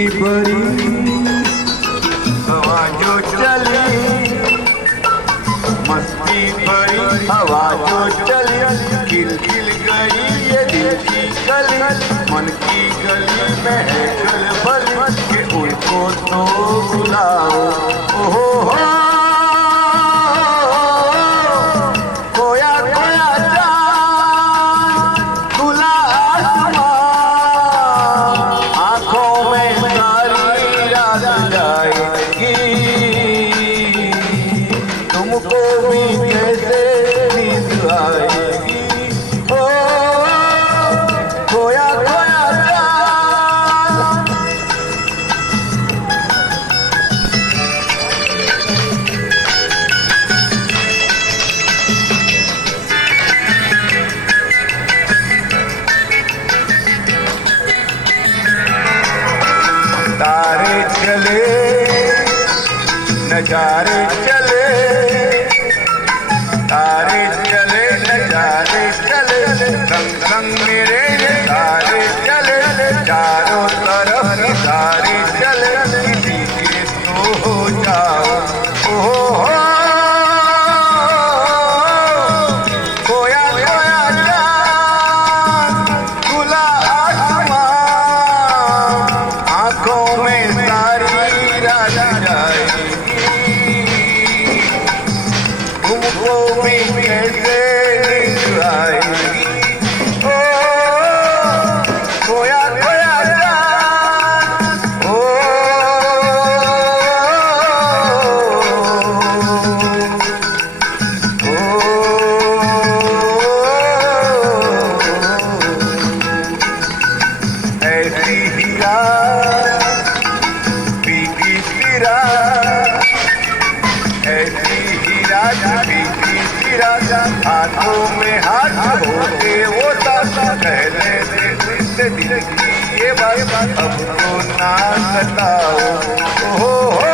मस्ती भरी हवा जो चली, मस्ती भरी हवा जो चली, खिल खिल गई ये दिल की गली, मन की गली में है खलबली कि उनको तो बुलाओ। ओहो हो खोया खोया चाँद खुला आसमां, आँखों में सारी रात जाएगी, तुमको भी कैसे नींद आएगी। ओ खोया खोया चाँद। तारे चले नजारे चले, तारे चले नजारे चले, रंग रंग मेरे तारे चले, चारों तरफ तारे चले, किसी के तो हो जाओ। ओहो हो खोया खोया चाँद खुला आसमां, आँखों में सारी रात जाएगी, तुमको भी कैसे नींद आएगी। ओ खोया खोया चाँद। ओ ऐसी ही रात बीती सी रात, ऐसी ही रात बीती सी रात, हाथों में हाथ होते वो साथ, कहने से इससे दिल की ये बात अब तो ना सताओ। ओहो हो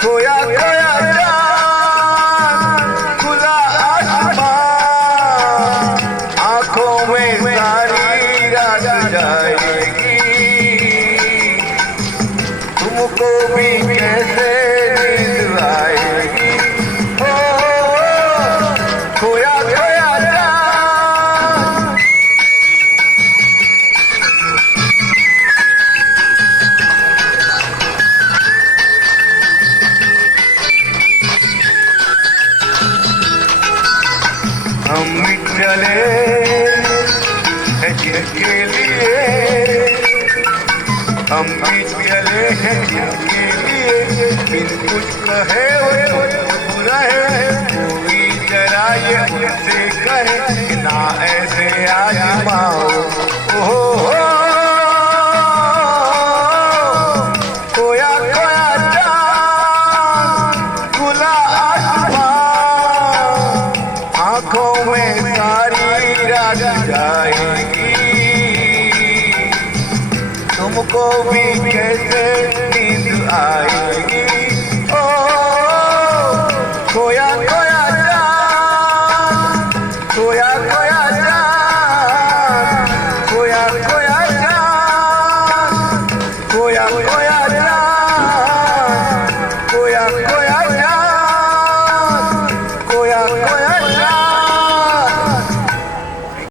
खोया खोया चाँद खुला आसमां, आँखों में सारी रात जाएगी, तुमको भी कैसे नींद आएगी। ओ खोया खोया चाँद। हम चले हैं जिनके लिए, हम भी चले हैं जिनके लिए, बिन कुछ कहे हुए रहे, कोई जरा ये उनसे कहे कि ना ऐसे आजमाओ। ओहो हो खोया खोया चाँद खुला आसमां, आँखों में सारी रात जाएगी, तुमको भी कैसे नींद आएगी। ओ खोया खोया चाँद, खोया खोया चाँद, खोया खोया